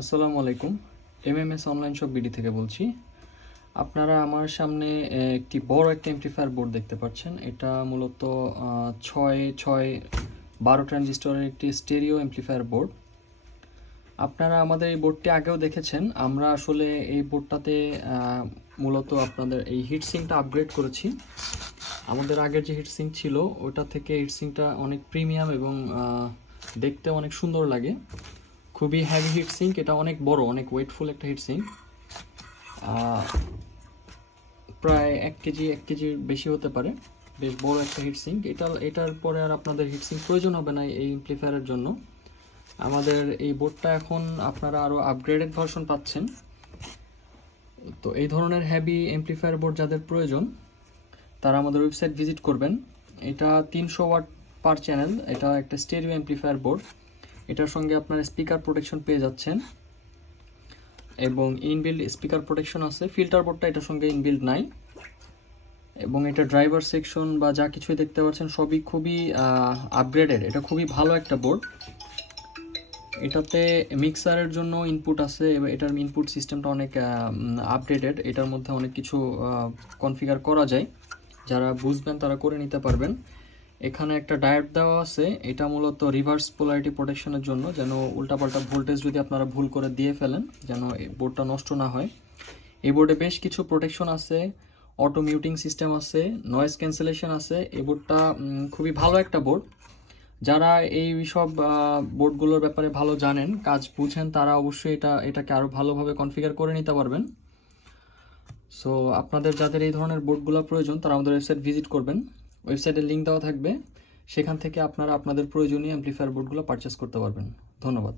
আসসালামু আলাইকুম। MMS online shop BD থেকে বলছি। আপনারা আমার সামনে একটি বড় একটা এমপ্লিফায়ার বোর্ড দেখতে পাচ্ছেন। এটা মূলত 6 6 12 ট্রানজিস্টরের একটি স্টেরিও এমপ্লিফায়ার বোর্ড। আপনারা আমাদের এই বোর্ডটি আগেও দেখেছেন। আমরা আসলে এই বোর্ডটাতে মূলত আপনাদের এই হিটসিংটা আপগ্রেড করেছি। আমাদের আগের যে হিটসিং ছিল ওটা থেকে হিটসিংটা অনেক প্রিমিয়াম এবং দেখতে অনেক সুন্দর লাগে। খুবই হ্যাভি হিটসিঙ্ক, এটা অনেক বড়, অনেক ওয়েটফুল একটা হিটসিঙ্ক। প্রায় 1 কেজির বেশি হতে পারে, বেশ বড় একটা হিটসিঙ্ক। এটার পরে আর আপনাদের হিটসিঙ্ক প্রয়োজন হবে না এই এমপ্লিফায়ারের জন্য। আমাদের এই বোর্ডটা এখন আপনারা আরও আপগ্রেডেড ভার্সন পাচ্ছেন। তো এই ধরনের হ্যাভি এমপ্লিফায়ার বোর্ড যাদের প্রয়োজন তারা আমাদের ওয়েবসাইট ভিজিট করবেন। এটা 300 ওয়াট পার চ্যানেল, এটা একটা স্টেরিও এমপ্লিফায়ার বোর্ড। এটার সঙ্গে আপনার স্পিকার প্রোটেকশন পেয়ে যাচ্ছেন এবং ইনবিল্ড স্পিকার প্রোটেকশন আছে। ফিল্টার বোর্ডটা এটার সঙ্গে ইনবিল্ড নাই এবং এটা ড্রাইভার সেকশন বা যা কিছুই দেখতে পাচ্ছেন সবই খুবই আপগ্রেডেড। এটা খুবই ভালো একটা বোর্ড। এটাতে মিক্সারের জন্য ইনপুট আছে এবং এটার ইনপুট সিস্টেমটা অনেক আপডেটেড। এটার মধ্যে অনেক কিছু কনফিগার করা যায়, যারা বুঝবেন তারা করে নিতে পারবেন। এখানে একটা ডায়োড দেওয়া আছে, এটা মূলত রিভার্স পোলারিটি প্রোটেকশনের জন্য, যেন উল্টাপাল্টা ভোল্টেজ যদি আপনারা ভুল করে দিয়ে ফেলেন যেন বোর্ডটা নষ্ট না হয়। এই বোর্ডে বেশ কিছু প্রোটেকশন আছে, অটো মিউটিং সিস্টেম আছে, নয়েজ ক্যান্সেলেশন আছে। এই বোর্ডটা খুবই ভালো একটা বোর্ড। যারা এই সব বোর্ডগুলোর ব্যাপারে ভালো জানেন, কাজ বুঝেন, তারা অবশ্যই এটাকে আরও ভালোভাবে কনফিগার করে নিতে পারবেন। সো আপনাদের যাদের এই ধরনের বোর্ডগুলো প্রয়োজন তারা আমাদের ওয়েবসাইট ভিজিট করবেন। ওয়েবসাইটের লিঙ্ক দেওয়া থাকবে, সেখান থেকে আপনারা আপনাদের প্রয়োজনীয় অ্যামপ্লিফায়ার বোর্ডগুলো পারচেস করতে পারবেন। ধন্যবাদ।